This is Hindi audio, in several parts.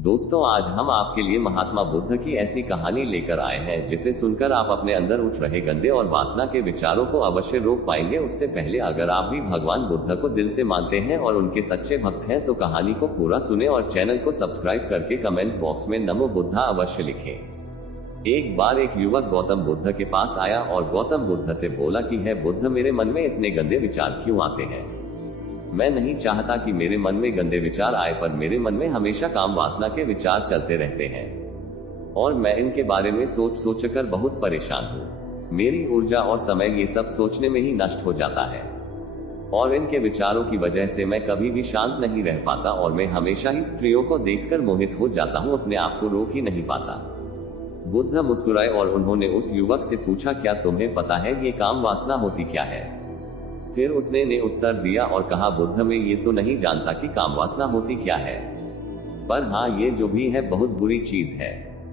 दोस्तों, आज हम आपके लिए महात्मा बुद्ध की ऐसी कहानी लेकर आए हैं जिसे सुनकर आप अपने अंदर उठ रहे गंदे और वासना के विचारों को अवश्य रोक पाएंगे। उससे पहले अगर आप भी भगवान बुद्ध को दिल से मानते हैं और उनके सच्चे भक्त हैं तो कहानी को पूरा सुने और चैनल को सब्सक्राइब करके कमेंट बॉक्स में नमो बुद्धा अवश्य लिखें। एक बार एक युवक गौतम बुद्ध के पास आया और गौतम बुद्ध से बोला कि है बुद्ध, मेरे मन में इतने गंदे विचार क्यों आते हैं? मैं नहीं चाहता कि मेरे मन में गंदे विचार आए, पर मेरे मन में हमेशा काम वासना के विचार चलते रहते हैं और मैं इनके बारे में सोच कर बहुत परेशान हूँ। मेरी ऊर्जा और समय ये सब सोचने में ही नष्ट हो जाता है और इनके विचारों की वजह से मैं कभी भी शांत नहीं रह पाता और मैं हमेशा ही स्त्रियों को देखकर मोहित हो जाता हूँ, अपने आप को रोक ही नहीं पाता। बुद्ध मुस्कुराए और उन्होंने उस युवक से पूछा, क्या तुम्हें पता है ये काम वासना होती क्या है? फिर उसने ने उत्तर दिया और कहा, बुद्ध, मैं ये तो नहीं जानता कि काम वासना होती क्या है, पर हाँ, ये जो भी है बहुत बुरी चीज है।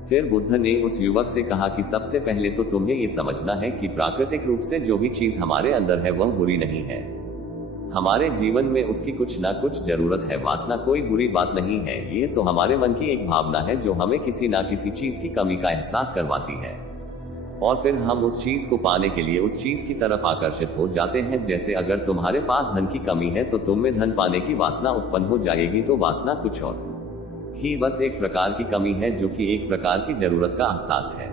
फिर बुद्ध ने उस युवक से कहा कि सबसे पहले तो तुम्हें ये समझना है कि प्राकृतिक रूप से जो भी चीज हमारे अंदर है वह बुरी नहीं है। हमारे जीवन में उसकी कुछ ना कुछ जरूरत है। वासना कोई बुरी बात नहीं है, ये तो हमारे मन की एक भावना है जो हमें किसी ना किसी चीज की कमी का एहसास करवाती है और फिर हम उस चीज को पाने के लिए उस चीज की तरफ आकर्षित हो जाते हैं। जैसे अगर तुम्हारे पास धन की कमी है तो तुम में धन पाने की वासना उत्पन्न हो जाएगी, तो वासना कुछ और ही बस एक प्रकार की कमी है जो कि एक प्रकार की जरूरत का एहसास है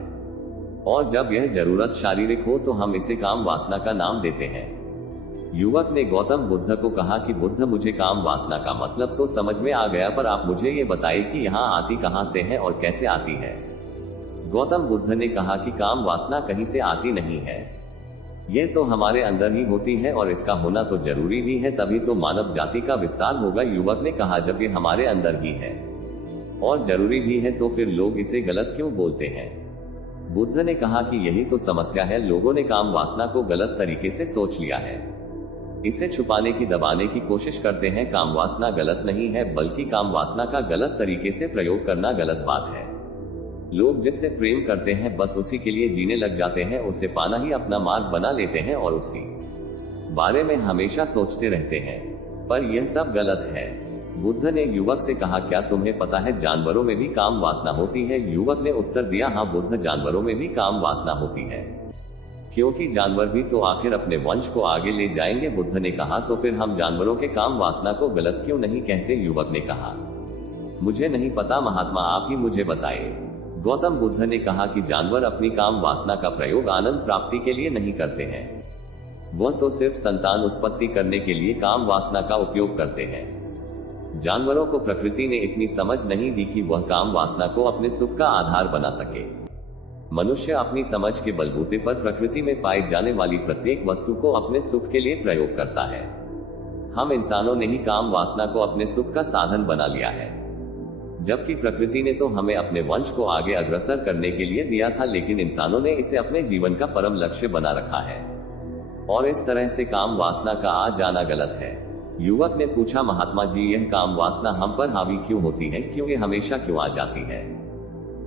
और जब यह जरूरत शारीरिक हो तो हम इसे काम वासना का नाम देते हैं। युवक ने गौतम बुद्ध को कहा कि बुद्ध, मुझे काम वासना का मतलब तो समझ में आ गया, पर आप मुझे ये बताइए कि यहाँ आती कहाँ से है और कैसे आती है? गौतम बुद्ध ने कहा कि काम वासना कहीं से आती नहीं है, ये तो हमारे अंदर ही होती है और इसका होना तो जरूरी भी है, तभी तो मानव जाति का विस्तार होगा। युवक ने कहा, जब ये हमारे अंदर ही है और जरूरी भी है तो फिर लोग इसे गलत क्यों बोलते हैं? बुद्ध ने कहा कि यही तो समस्या है, लोगों ने काम वासना को गलत तरीके से सोच लिया है, इसे छुपाने की दबाने की कोशिश करते हैं। काम वासना गलत नहीं है, बल्कि काम वासना का गलत तरीके से प्रयोग करना गलत बात है। लोग जिससे प्रेम करते हैं बस उसी के लिए जीने लग जाते हैं, उसे पाना ही अपना मार्ग बना लेते हैं और उसी बारे में हमेशा सोचते रहते हैं, पर यह सब गलत है। बुद्ध ने युवक से कहा, क्या तुम्हें पता है जानवरों में भी काम वासना होती है? युवक ने उत्तर दिया, हाँ बुद्ध, जानवरों में भी काम वासना होती है, क्योंकि जानवर भी तो आखिर अपने वंश को आगे ले जाएंगे। बुद्ध ने कहा, तो फिर हम जानवरों के काम वासना को गलत क्यों नहीं कहते? युवक ने कहा, मुझे नहीं पता महात्मा, आप ही मुझे बताइए। गौतम बुद्ध ने कहा कि जानवर अपनी काम वासना का प्रयोग आनंद प्राप्ति के लिए नहीं करते हैं, वह तो सिर्फ संतान उत्पत्ति करने के लिए काम वासना का उपयोग करते हैं। जानवरों को प्रकृति ने इतनी समझ नहीं दी कि वह काम वासना को अपने सुख का आधार बना सके। मनुष्य अपनी समझ के बलबूते पर प्रकृति में पाई जाने वाली प्रत्येक वस्तु को अपने सुख के लिए प्रयोग करता है। हम इंसानों ने ही काम वासना को अपने सुख का साधन बना लिया है, जबकि प्रकृति ने तो हमें अपने वंश को आगे अग्रसर करने के लिए दिया था, लेकिन इंसानों ने इसे अपने जीवन का परम लक्ष्य बना रखा है और इस तरह से काम वासना का आ जाना गलत है। युवक ने पूछा, महात्मा जी, यह काम वासना हम पर हावी क्यों होती है? क्यों ये हमेशा क्यों आ जाती है?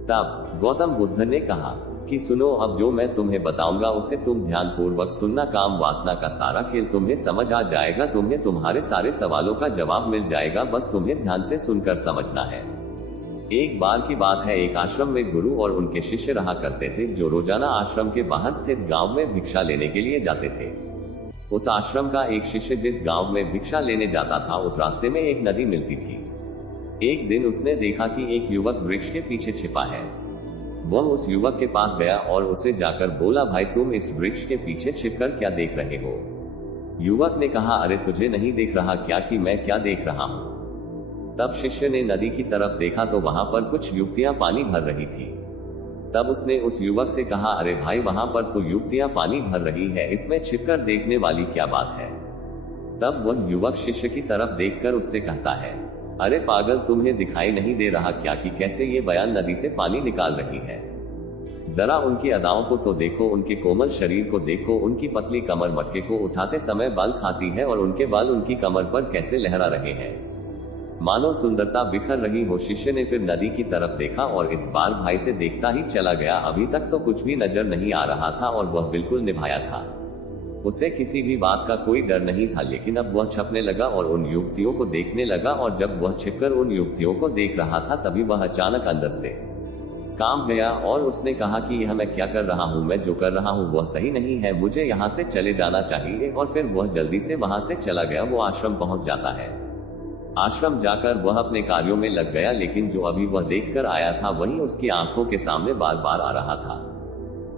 तब गौतम बुद्ध ने कहा कि सुनो, अब जो मैं तुम्हें बताऊंगा उसे तुम ध्यान पूर्वक सुनना। काम वासना का सारा खेल तुम्हें समझ आ जाएगा, तुम्हें तुम्हारे सारे सवालों का जवाब मिल जाएगा, बस तुम्हें ध्यान से सुनकर समझना है। एक बार की बात है, एक आश्रम में गुरु और उनके शिष्य रहा करते थे, जो रोजाना आश्रम के बाहर स्थित गांव में भिक्षा लेने के लिए जाते थे। उस आश्रम का एक शिष्य जिस गांव में भिक्षा लेने जाता था, उस रास्ते में एक नदी मिलती थी। एक दिन उसने देखा कि एक युवक वृक्ष के पीछे छिपा है। वह उस युवक के पास गया और उसे जाकर बोला, भाई, तुम इस वृक्ष के पीछे छिपकर क्या देख रहे हो? युवक ने कहा, अरे तुझे नहीं देख रहा क्या कि मैं क्या देख रहा हूँ? तब शिष्य ने नदी की तरफ देखा तो वहां पर कुछ युवतियां पानी भर रही थी। तब उसने उस युवक से कहा, अरे भाई, वहां पर तो युवतियां पानी भर रही है, इसमें छिपकर देखने वाली क्या बात है? तब वह युवक शिष्य की तरफ देखकर उससे कहता है, अरे पागल, तुम्हें दिखाई नहीं दे रहा क्या कि कैसे ये बयान नदी से पानी निकाल रही है? जरा उनकी अदाओं को तो देखो, उनके कोमल शरीर को देखो, उनकी पतली कमर मटके को उठाते समय बाल खाती है और उनके बाल उनकी कमर पर कैसे लहरा रहे हैं, मानो सुंदरता बिखर रही हो। शिष्य ने फिर नदी की तरफ देखा और इस बार भाई से देखता ही चला गया। अभी तक तो कुछ भी नजर नहीं आ रहा था और वह बिल्कुल निभाया था। उसे किसी भी बात का कोई डर नहीं था, लेकिन अब वह छिपने लगा और उन युवतियों को देखने लगा, और जब वह छिपकर उन युवतियों को देख रहा था तभी वह अचानक अंदर से कांप गया और उसने कहा कि यह मैं क्या कर रहा हूँ, मैं जो कर रहा हूँ वह सही नहीं है, मुझे यहाँ से चले जाना चाहिए। और फिर वह जल्दी से वहां से चला गया। वो आश्रम पहुंच जाता है। आश्रम जाकर वह अपने कार्यों में लग गया, लेकिन जो अभी वह देखकर आया था वही उसकी आंखों के सामने बार बार आ रहा था।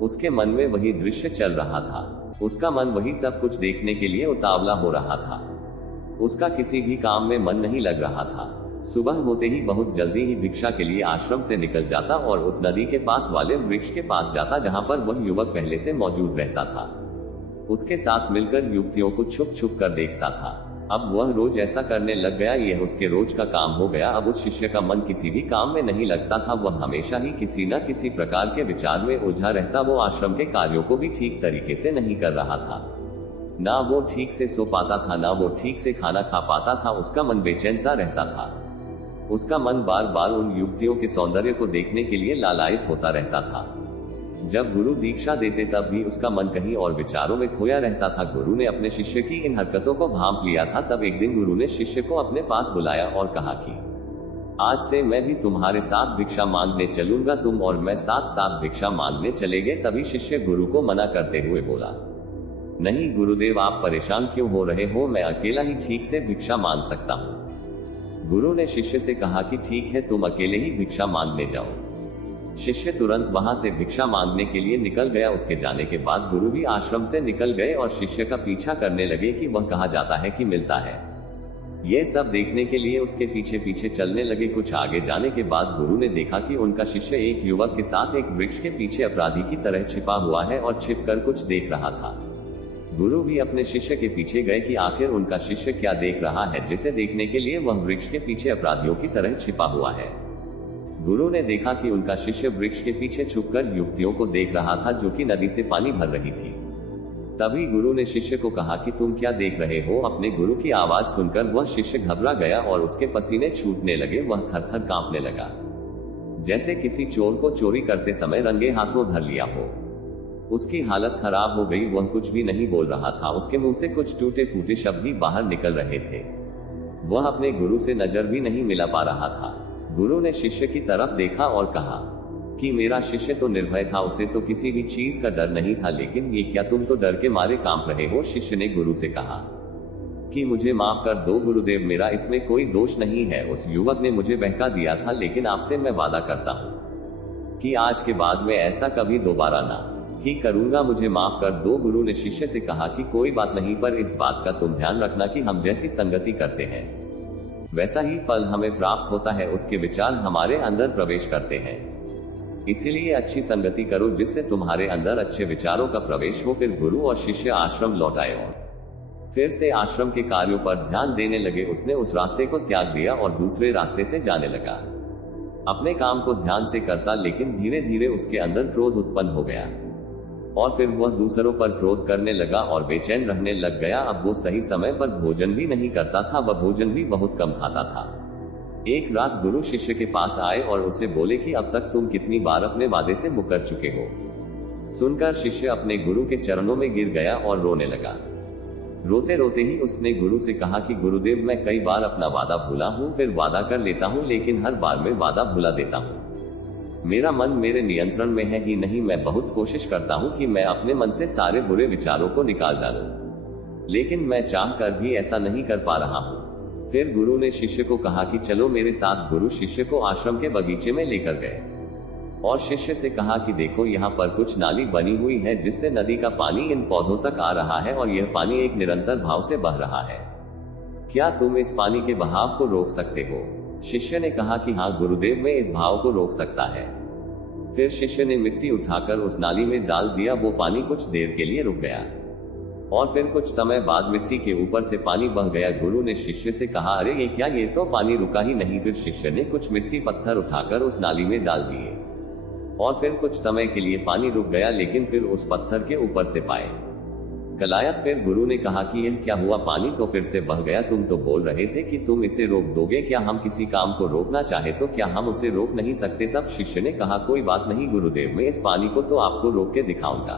उसके मन में वही दृश्य चल रहा था। उसका मन वही सब कुछ देखने के लिए उतावला हो रहा था। उसका किसी भी काम में मन नहीं लग रहा था। सुबह होते ही बहुत जल्दी ही भिक्षा के लिए आश्रम से निकल जाता और उस नदी के पास वाले वृक्ष के पास जाता जहां पर वह युवक पहले से मौजूद रहता था। उसके साथ मिलकर युवतियों को छुप छुप कर देखता था। अब वह रोज ऐसा करने लग गया। यह उसके रोज का काम हो गया। अब उस शिष्य का मन किसी भी काम में नहीं लगता था। वह हमेशा ही किसी न किसी प्रकार के विचार में उलझा रहता। वो आश्रम के कार्यों को भी ठीक तरीके से नहीं कर रहा था। ना वो ठीक से सो पाता था, ना वो ठीक से खाना खा पाता था। उसका मन बेचैन सा रहता था। उसका मन बार बार उन युवतियों के सौंदर्य को देखने के लिए लालायित होता रहता था। जब गुरु दीक्षा देते तब भी उसका मन कहीं और विचारों में खोया रहता था। गुरु ने अपने शिष्य की इन हरकतों को भांप लिया था। तब एक दिन गुरु ने शिष्य को अपने पास बुलाया और कहा कि आज से मैं भी तुम्हारे साथ भिक्षा मांगने चलूंगा। तुम और मैं साथ साथ भिक्षा मांगने चले गए। तभी शिष्य गुरु को मना करते हुए बोला, नहीं गुरुदेव, आप परेशान क्यों हो रहे हो, मैं अकेला ही ठीक से भिक्षा मांग सकता हूँ। गुरु ने शिष्य से कहा कि ठीक है, तुम अकेले ही भिक्षा मांगने जाओ। शिष्य तुरंत वहां से भिक्षा मांगने के लिए निकल गया। उसके जाने के बाद गुरु भी आश्रम से निकल गए और शिष्य का पीछा करने लगे कि वह कहाँ जाता है कि मिलता है। ये सब देखने के लिए उसके पीछे पीछे चलने लगे। कुछ आगे जाने के बाद गुरु ने देखा कि उनका शिष्य एक युवक के साथ एक वृक्ष के पीछे अपराधी की तरह छिपा हुआ है और छिपकर कुछ देख रहा था। गुरु भी अपने शिष्य के पीछे गए कि आखिर उनका शिष्य क्या देख रहा है, जिसे देखने के लिए वह वृक्ष के पीछे अपराधियों की तरह छिपा हुआ है। गुरु ने देखा कि उनका शिष्य वृक्ष के पीछे छुपकर युवतियों को देख रहा था जो कि नदी से पानी भर रही थी। तभी गुरु ने शिष्य को कहा कि तुम क्या देख रहे हो। अपने गुरु की आवाज सुनकर वह शिष्य घबरा गया और उसके पसीने छूटने लगे। वह थर-थर कांपने लगा, जैसे किसी चोर को चोरी करते समय रंगे हाथों धर लिया हो। उसकी हालत खराब हो गई। वह कुछ भी नहीं बोल रहा था। उसके मुंह से कुछ टूटे फूटे शब्द ही बाहर निकल रहे थे। वह अपने गुरु से नजर भी नहीं मिला पा रहा था। गुरु ने शिष्य की तरफ देखा और कहा कि मेरा शिष्य तो निर्भय था, उसे तो किसी भी चीज का डर नहीं था, लेकिन ये क्या तुम तो डर के मारे कांप रहे हो। शिष्य ने गुरु से कहा कि मुझे माफ कर दो गुरुदेव, मेरा इसमें कोई दोष नहीं है। उस युवक ने मुझे बहका दिया था, लेकिन आपसे मैं वादा करता हूँ कि आज के बाद मैं ऐसा कभी दोबारा ना ही करूंगा। मुझे माफ कर दो। गुरु ने शिष्य से कहा कि कोई बात नहीं, पर इस बात का तुम ध्यान रखना कि हम जैसी संगति करते हैं वैसा ही फल हमें प्राप्त होता है। उसके विचार हमारे अंदर प्रवेश करते हैं, इसीलिए अच्छी संगति करो जिससे तुम्हारे अंदर अच्छे विचारों का प्रवेश हो। फिर गुरु और शिष्य आश्रम लौट आए और फिर से आश्रम के कार्यों पर ध्यान देने लगे। उसने उस रास्ते को त्याग दिया और दूसरे रास्ते से जाने लगा। अपने काम को ध्यान से करता, लेकिन धीरे धीरे उसके अंदर क्रोध उत्पन्न हो गया और फिर वह दूसरों पर क्रोध करने लगा और बेचैन रहने लग गया। अब वो सही समय पर भोजन भी नहीं करता था। वह भोजन भी बहुत कम खाता था। एक रात गुरु शिष्य के पास आए और उसे बोले कि अब तक तुम कितनी बार अपने वादे से मुकर चुके हो। सुनकर शिष्य अपने गुरु के चरणों में गिर गया और रोने लगा। रोते रोते ही उसने गुरु से कहा कि गुरुदेव, मैं कई बार अपना वादा भूला हूँ, फिर वादा कर लेता हूँ, लेकिन हर बार मैं वादा भुला देता हूँ। मेरा मन मेरे नियंत्रण में है ही नहीं। मैं बहुत कोशिश करता हूँ कि मैं अपने मन से सारे बुरे विचारों को निकाल डालूं, लेकिन मैं चाह कर भी ऐसा नहीं कर पा रहा हूँ। फिर गुरु ने शिष्य को कहा कि चलो मेरे साथ। गुरु शिष्य को आश्रम के बगीचे में लेकर गए और शिष्य से कहा कि देखो, यहाँ पर कुछ नाली बनी हुई है जिससे नदी का पानी इन पौधों तक आ रहा है और यह पानी एक निरंतर भाव से बह रहा है। क्या तुम इस पानी के बहाव को रोक सकते हो? शिष्य ने कहा कि हाँ गुरुदेव, मैं इस भाव को रोक सकता है। फिर शिष्य ने मिट्टी उठाकर उस नाली में डाल दिया। वो पानी कुछ देर के लिए रुक गया और फिर कुछ समय बाद मिट्टी के ऊपर से पानी बह गया। गुरु ने शिष्य से कहा, अरे ये क्या, ये तो पानी रुका ही नहीं। फिर शिष्य ने कुछ मिट्टी पत्थर उठाकर उस नाली में डाल दिए और फिर कुछ समय के लिए पानी रुक गया, लेकिन फिर उस पत्थर के ऊपर से पाए गलायत। फिर गुरु ने कहा कि यह क्या हुआ, पानी तो फिर से बह गया। तुम तो बोल रहे थे कि तुम इसे रोक दोगे। क्या हम किसी काम को रोकना चाहे तो क्या हम उसे रोक नहीं सकते? तब शिष्य ने कहा, कोई बात नहीं गुरुदेव, मैं इस पानी को तो आपको रोक के दिखाऊंगा।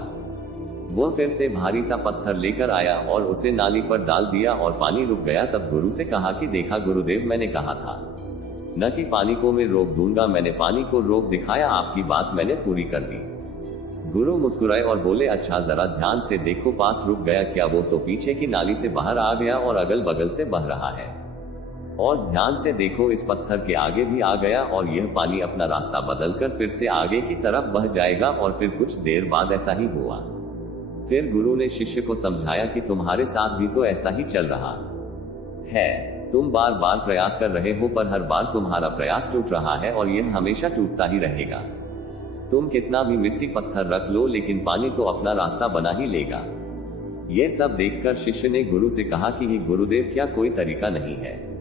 वह फिर से भारी सा पत्थर लेकर आया और उसे नाली पर डाल दिया और पानी रुक गया। तब गुरु से कहा कि देखा गुरुदेव, मैंने कहा था न कि पानी को मैं रोक दूंगा, मैंने पानी को रोक दिखाया, आपकी बात मैंने पूरी कर दी। गुरु मुस्कुराए और बोले, अच्छा जरा ध्यान से देखो, पास रुक गया क्या? वो तो पीछे की नाली से बाहर आ गया और अगल बगल से बह रहा है। और ध्यान से देखो, इस पत्थर के आगे भी आ गया और यह पानी अपना रास्ता बदलकर फिर से आगे की तरफ बह जाएगा। और फिर कुछ देर बाद ऐसा ही हुआ। फिर गुरु ने शिष्य को समझाया कि तुम्हारे साथ भी तो ऐसा ही चल रहा है। तुम बार बार प्रयास कर रहे हो पर हर बार तुम्हारा प्रयास टूट रहा है और यह हमेशा टूटता ही रहेगा। तुम कितना भी मिट्टी पत्थर रख लो लेकिन पानी तो अपना रास्ता बना ही लेगा। यह सब देखकर शिष्य ने गुरु से कहा कि हे गुरुदेव, क्या कोई तरीका नहीं है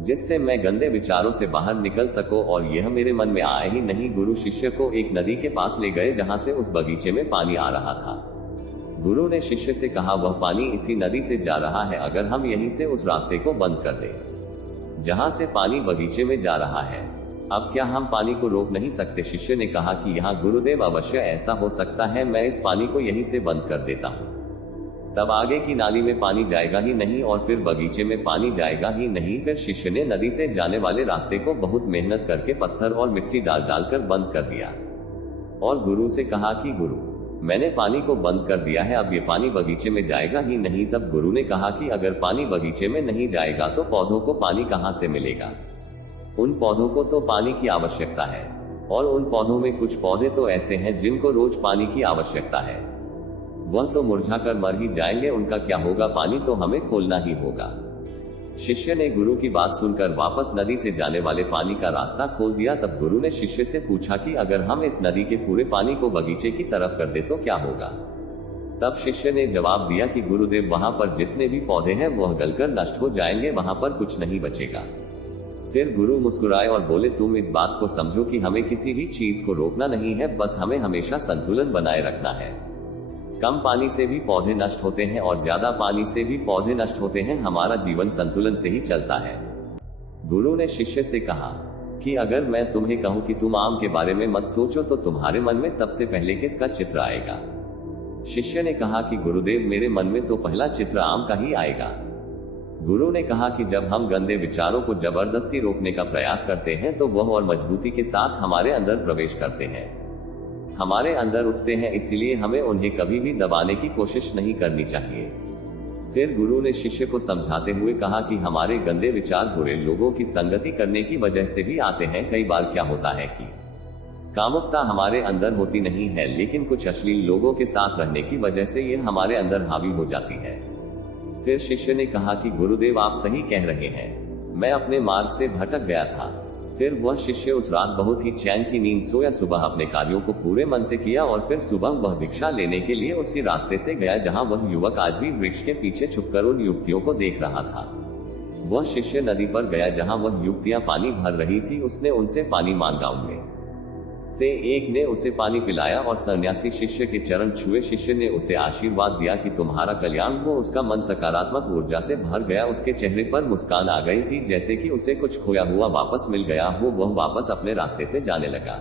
जिससे मैं गंदे विचारों से बाहर निकल सकूं और यह मेरे मन में आए ही नहीं। गुरु शिष्य को एक नदी के पास ले गए जहां से उस बगीचे में पानी आ रहा था। गुरु ने शिष्य से कहा, वह पानी इसी नदी से जा रहा है, अगर हम यहीं से उस रास्ते को बंद कर दें जहां से पानी बगीचे में जा रहा है, अब क्या हम पानी को रोक नहीं सकते? शिष्य ने कहा कि यहाँ गुरुदेव, अवश्य ऐसा हो सकता है, मैं इस पानी को यहीं से बंद कर देता हूँ। तब आगे की नाली में पानी जाएगा ही नहीं और फिर बगीचे में पानी जाएगा ही नहीं। फिर शिष्य ने नदी से जाने वाले रास्ते को बहुत मेहनत करके पत्थर और मिट्टी डाल डालकर बंद कर दिया और गुरु से कहा कि गुरु, मैंने पानी को बंद कर दिया है, अब ये पानी बगीचे में जाएगा ही नहीं। तब गुरु ने कहा कि अगर पानी बगीचे में नहीं जाएगा तो पौधों को पानी कहां से मिलेगा? उन पौधों को तो पानी की आवश्यकता है और उन पौधों में कुछ पौधे तो ऐसे हैं जिनको रोज पानी की आवश्यकता है। वह तो मुरझाकर मर ही जाएंगे, उनका क्या होगा? पानी तो हमें खोलना ही होगा। शिष्य ने गुरु की बात सुनकर वापस नदी से जाने वाले पानी का रास्ता खोल दिया। तब गुरु ने शिष्य से पूछा कि अगर हम इस नदी के पूरे पानी को बगीचे की तरफ कर दे तो क्या होगा? तब शिष्य ने जवाब दिया कि गुरुदेव, वहां पर जितने भी पौधे हैं वह गलकर नष्ट हो जाएंगे, वहां पर कुछ नहीं बचेगा। फिर गुरु मुस्कुराए और बोले, तुम इस बात को समझो कि हमें किसी भी चीज को रोकना नहीं है, बस हमें हमेशा संतुलन बनाए रखना है। कम पानी से भी पौधे नष्ट होते हैं और ज्यादा पानी से भी पौधे नष्ट होते हैं, हमारा जीवन संतुलन से ही चलता है। गुरु ने शिष्य से कहा कि अगर मैं तुम्हें कहूं कि तुम आम के बारे में मत सोचो तो तुम्हारे मन में सबसे पहले किसका चित्र आएगा? शिष्य ने कहा कि गुरुदेव, मेरे मन में तो पहला चित्र आम का ही आएगा। गुरु ने कहा कि जब हम गंदे विचारों को जबरदस्ती रोकने का प्रयास करते हैं तो वह और मजबूती के साथ हमारे अंदर प्रवेश करते हैं, हमारे अंदर उठते हैं, इसीलिए हमें उन्हें कभी भी दबाने की कोशिश नहीं करनी चाहिए। फिर गुरु ने शिष्य को समझाते हुए कहा कि हमारे गंदे विचार बुरे लोगों की संगति करने की वजह से भी आते हैं। कई बार क्या होता है कि कामुकता हमारे अंदर होती नहीं है, लेकिन कुछ अश्लील लोगों के साथ रहने की वजह से यह हमारे अंदर हावी हो जाती है। फिर शिष्य ने कहा कि गुरुदेव, आप सही कह रहे हैं, मैं अपने मार्ग से भटक गया था। फिर वह शिष्य उस रात बहुत ही चैन की नींद सोया, सुबह अपने कार्यों को पूरे मन से किया और फिर सुबह वह भिक्षा लेने के लिए उसी रास्ते से गया जहां वह युवक आज भी वृक्ष के पीछे छुपकर उन युवतियों को देख रहा था। वह शिष्य नदी पर गया जहां वह युवतियां पानी भर रही थी, उसने उनसे पानी मांगा। उनमें से एक ने उसे पानी पिलाया और सन्यासी शिष्य के चरण छुए। शिष्य ने उसे आशीर्वाद दिया कि तुम्हारा कल्याण हो। उसका मन सकारात्मक ऊर्जा से भर गया, उसके चेहरे पर मुस्कान आ गई थी, जैसे कि उसे कुछ खोया हुआ वापस मिल गया हो। वह वापस अपने रास्ते से जाने लगा।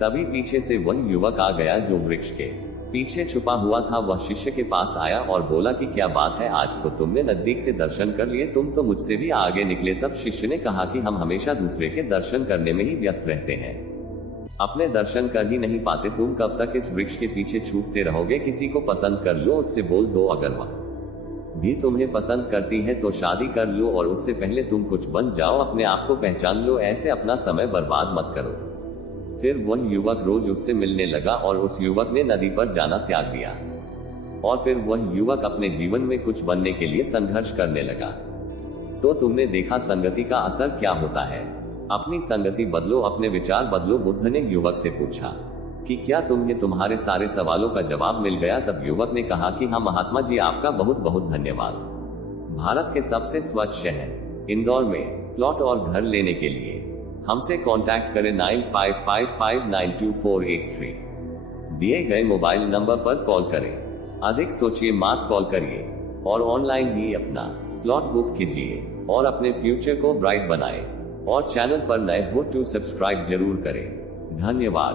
तभी पीछे से वह युवक आ गया जो वृक्ष के पीछे छुपा हुआ था। वह शिष्य के पास आया और बोला कि क्या बात है, आज तो तुमने नजदीक से दर्शन कर लिए, तुम तो मुझसे भी आगे निकले। तब शिष्य ने कहा कि हम हमेशा दूसरे के दर्शन करने में ही व्यस्त रहते हैं, अपने दर्शन कर ही नहीं पाते। तुम कब तक इस वृक्ष के पीछे छूटते रहोगे? किसी को पसंद कर लो, उससे बोल दो, अगर वह भी तुम्हें पसंद करती है तो शादी कर लो और उससे पहले तुम कुछ बन जाओ, अपने आप को पहचान लो, ऐसे अपना समय बर्बाद मत करो। फिर वह युवक रोज उससे मिलने लगा और उस युवक ने नदी पर जाना त्याग दिया और फिर वह युवक अपने जीवन में कुछ बनने के लिए संघर्ष करने लगा। तो तुमने देखा संगति का असर क्या होता है। अपनी संगति बदलो, अपने विचार बदलो। बुद्ध ने युवक से पूछा कि क्या तुम्हें तुम्हारे सारे सवालों का जवाब मिल गया? तब युवक ने कहा कि हाँ महात्मा जी, आपका बहुत बहुत धन्यवाद। भारत के सबसे स्वच्छ शहर इंदौर में प्लॉट और घर लेने के लिए हमसे कांटेक्ट करें 9555924883। दिए गए मोबाइल नंबर पर कॉल करें। अधिक सोचिए, मत कॉल करिए और ऑनलाइन ही अपना प्लॉट बुक कीजिए और अपने फ्यूचर को ब्राइट बनाएं। और चैनल पर नए हो तो सब्सक्राइब जरूर करें। धन्यवाद।